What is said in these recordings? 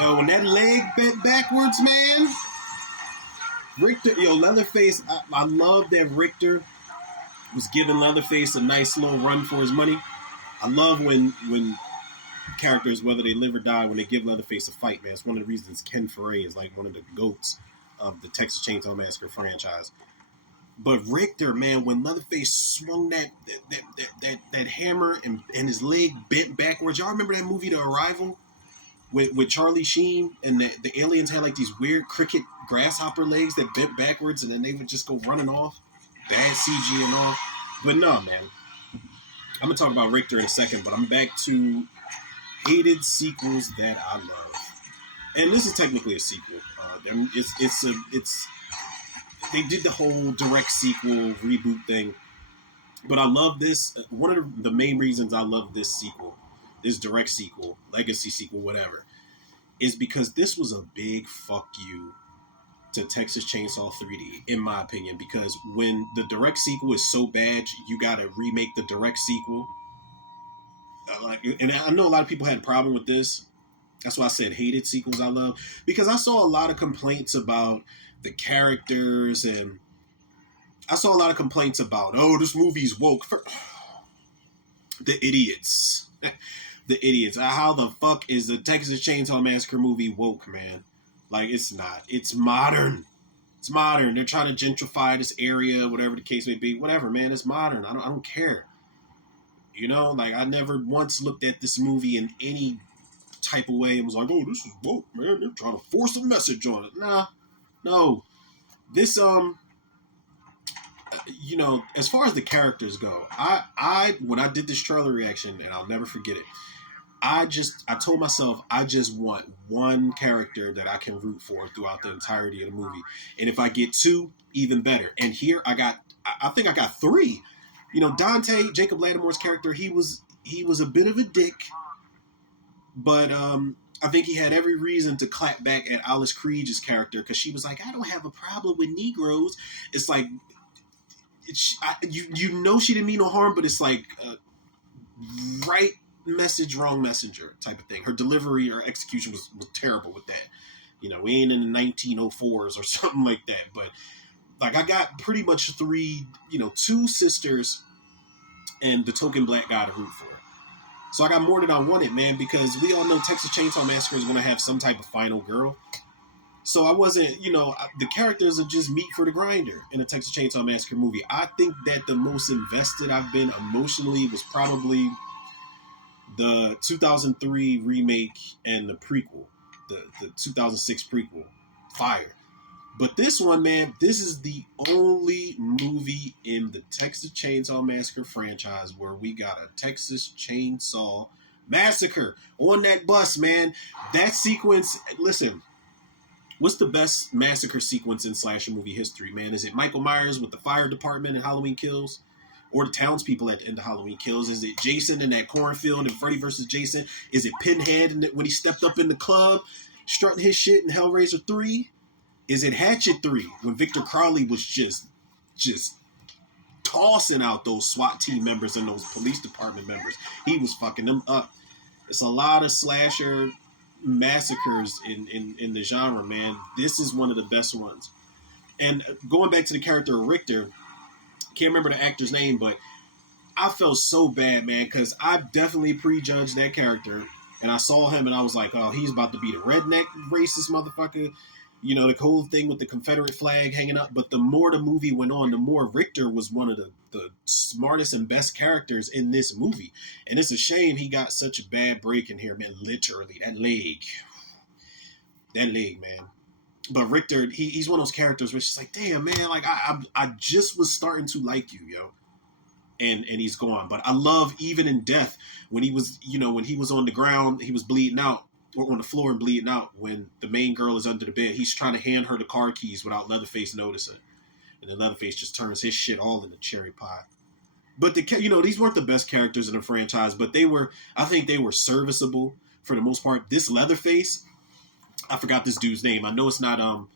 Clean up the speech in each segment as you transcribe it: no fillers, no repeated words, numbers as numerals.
Yo, when that leg bent backwards, man. Richter, yo, Leatherface, I love that Richter was giving Leatherface a nice little run for his money. I love when characters, whether they live or die, when they give Leatherface a fight, man. It's one of the reasons Ken Foray is like one of the GOATs of the Texas Chainsaw Massacre franchise. But Richter, man, when Leatherface swung that hammer and his leg bent backwards, y'all remember that movie, The Arrival? With Charlie Sheen, and the aliens had like these weird cricket grasshopper legs that bent backwards, and then they would just go running off. Bad CG and all. But no, man. I'm going to talk about Richter in a second, but I'm back to hated sequels that I love. And this is technically a sequel. They did the whole direct sequel reboot thing. But I love this. One of the main reasons I love this sequel, this direct sequel, legacy sequel, whatever, is because this was a big fuck you to Texas Chainsaw 3D, in my opinion, because when the direct sequel is so bad, you gotta remake the direct sequel. And I know a lot of people had a problem with this. That's why I said hated sequels I love, because I saw a lot of complaints about the characters, and I saw a lot of complaints about, oh, this movie's woke. The idiots. The idiots. How the fuck is the Texas Chainsaw Massacre movie woke, man? Like, it's not. It's modern. It's modern. They're trying to gentrify this area, whatever the case may be. Whatever, man. It's modern. I don't care. You know, like, I never once looked at this movie in any type of way and was like, oh, this is woke, man. They're trying to force a message on it. Nah. No. This, you know, as far as the characters go, I when I did this trailer reaction, and I'll never forget it, I told myself I just want one character that I can root for throughout the entirety of the movie. And if I get two, even better. And here I think I got three. You know, Dante, Jacob Lattimore's character, he was a bit of a dick, but I think he had every reason to clap back at Alice Creed's character, because she was like, I don't have a problem with Negroes. It's like, you know she didn't mean no harm, but it's like right message, wrong messenger type of thing. Her delivery or execution was terrible with that. You know, we ain't in the 1904s or something like that. But like, I got pretty much three, you know, two sisters and the token black guy to root for. So I got more than I wanted, man, because we all know Texas Chainsaw Massacre is going to have some type of final girl. So I wasn't, you know, the characters are just meat for the grinder in a Texas Chainsaw Massacre movie. I think that the most invested I've been emotionally was probably the 2003 remake and the prequel, the 2006 prequel, Fire. But this one, man, this is the only movie in the Texas Chainsaw Massacre franchise where we got a Texas Chainsaw Massacre on that bus, man. That sequence, listen, what's the best massacre sequence in slasher movie history, man? Is it Michael Myers with the fire department in Halloween Kills? Or the townspeople at the end of Halloween Kills? Is it Jason in that cornfield in Freddy vs. Jason? Is it Pinhead when he stepped up in the club, strutting his shit in Hellraiser 3? Is it Hatchet 3 when Victor Crowley was just tossing out those SWAT team members and those police department members? He was fucking them up. It's a lot of slasher massacres in the genre, man. This is one of the best ones. And going back to the character of Richter, can't remember the actor's name, but I felt so bad, man, because I definitely prejudged that character, and I saw him and I was like, oh, he's about to be the redneck racist motherfucker, you know, the whole thing with the Confederate flag hanging up. But the more the movie went on, the more Richter was one of the smartest and best characters in this movie. And it's a shame he got such a bad break in here, man. Literally, that leg, man. But Richter, he's one of those characters where it's just like, damn, man, like I just was starting to like you, yo. And he's gone. But I love, even in death, when he was, you know, when he was on the ground, he was bleeding out, or on the floor and bleeding out, when the main girl is under the bed, he's trying to hand her the car keys without Leatherface noticing. And then Leatherface just turns his shit all into cherry pie. But these weren't the best characters in the franchise, but I think they were serviceable for the most part. This Leatherface, I forgot this dude's name. I know it's not Dan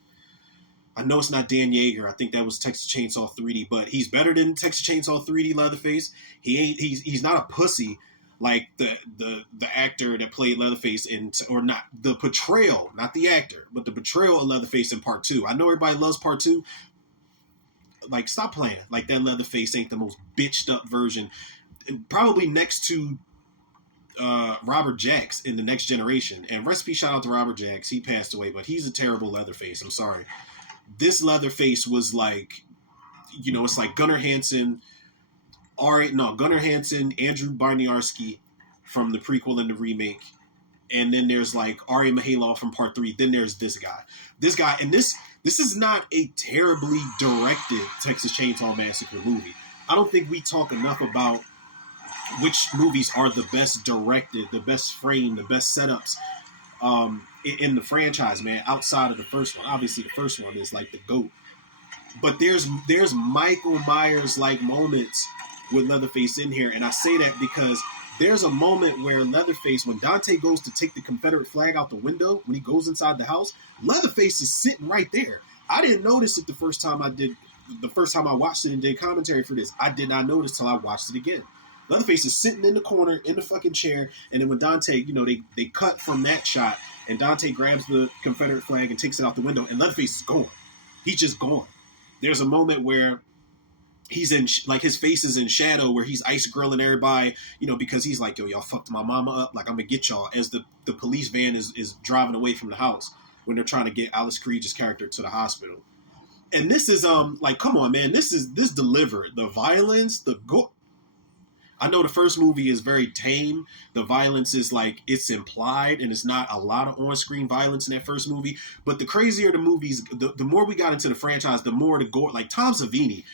Yeager. I think that was Texas Chainsaw 3D, but he's better than Texas Chainsaw 3D Leatherface. He's not a pussy Like the actor that played Leatherface or not the portrayal, not the actor, but the portrayal of Leatherface in Part 2. I know everybody loves Part 2. Like, stop playing. Like, that Leatherface ain't the most bitched up version. Probably next to Robert Jacks in The Next Generation. And recipe shout out to Robert Jacks. He passed away, but he's a terrible Leatherface. I'm sorry. This Leatherface was like, it's like Gunnar Hansen, Gunnar Hansen, Andrew Barniarski from the prequel and the remake. And then there's like Ari Mihailov from Part 3. Then there's this guy. And this is not a terribly directed Texas Chainsaw Massacre movie. I don't think we talk enough about which movies are the best directed, the best framed, the best setups in the franchise, man, outside of the first one. Obviously, the first one is like the GOAT. But there's Michael Myers-like moments with Leatherface in here. And I say that because there's a moment where Leatherface, when Dante goes to take the Confederate flag out the window, when he goes inside the house, Leatherface is sitting right there. I didn't notice it the first time I watched it and did commentary for this. I did not notice till I watched it again. Leatherface is sitting in the corner in the fucking chair, and then when Dante, they cut from that shot, and Dante grabs the Confederate flag and takes it out the window, and Leatherface is gone. He's just gone. There's a moment where he's in, like, his face is in shadow, where he's ice grilling everybody, because he's like, yo, y'all fucked my mama up, like, I'm gonna get y'all, as the police van is driving away from the house when they're trying to get Alice Creed's character to the hospital. And this is, like, come on, man, this delivered. The violence, the gore. I know the first movie is very tame. The violence is like, it's implied, and it's not a lot of on-screen violence in that first movie. But the crazier the movies, the more we got into the franchise, the more the gore. Like, Tom Savini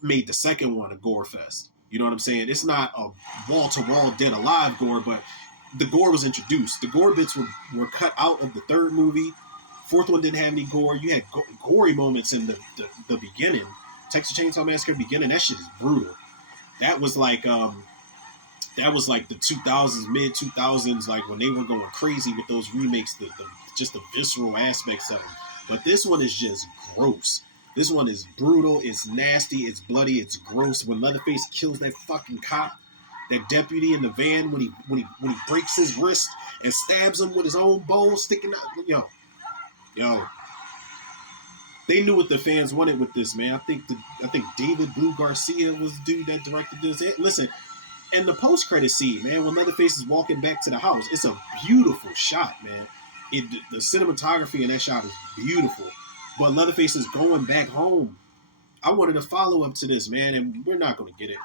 made the second one a gore fest. You know what I'm saying? It's not a wall-to-wall dead alive gore, but the gore was introduced. The gore bits were cut out of the third movie. Fourth one didn't have any gore. You had gory moments in the beginning. Texas Chainsaw Massacre beginning, that shit is brutal. That was like the 2000s, mid 2000s, like when they were going crazy with those remakes, just the visceral aspects of them. But this one is just gross. This one is brutal. It's nasty. It's bloody. It's gross. When Leatherface kills that fucking cop, that deputy in the van, when he breaks his wrist and stabs him with his own bone sticking out, yo. They knew what the fans wanted with this, man. I think David Blue Garcia was the dude that directed this. Listen, and the post-credit scene, man, when Leatherface is walking back to the house, it's a beautiful shot, man. The cinematography in that shot is beautiful. But Leatherface is going back home. I wanted a follow-up to this, man, and we're not going to get it.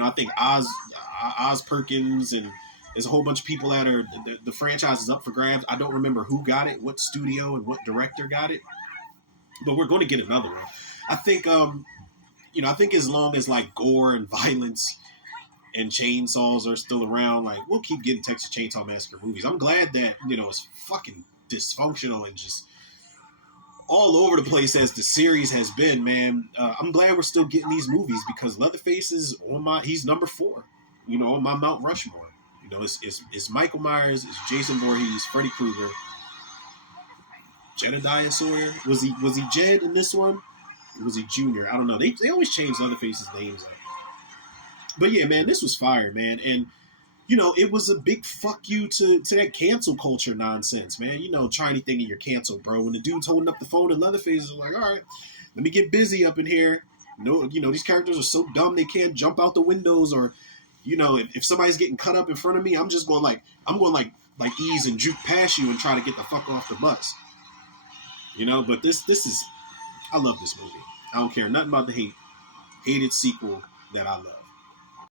I think Oz Perkins, and there's a whole bunch of people that are, the franchise is up for grabs. I don't remember who got it, what studio and what director got it. But we're going to get another one. I think, I think as long as, like, gore and violence and chainsaws are still around, like, we'll keep getting Texas Chainsaw Massacre movies. I'm glad that, it's fucking dysfunctional and just all over the place as the series has been, man. I'm glad we're still getting these movies because Leatherface is he's number 4, on my Mount Rushmore. It's Michael Myers, it's Jason Voorhees, Freddy Krueger, Jedediah Sawyer. Was he Jed in this one? Or was he Junior? I don't know. They always change Leatherface's names up. But yeah, man, this was fire, man. And, it was a big fuck you to that cancel culture nonsense, man. Try anything and you're canceled, bro. When the dude's holding up the phone and Leatherface is like, all right, let me get busy up in here. No, these characters are so dumb they can't jump out the windows, or, if somebody's getting cut up in front of me, I'm just going like ease and juke past you and try to get the fuck off the bus. But this is, I love this movie. I don't care nothing about the hated sequel that I love.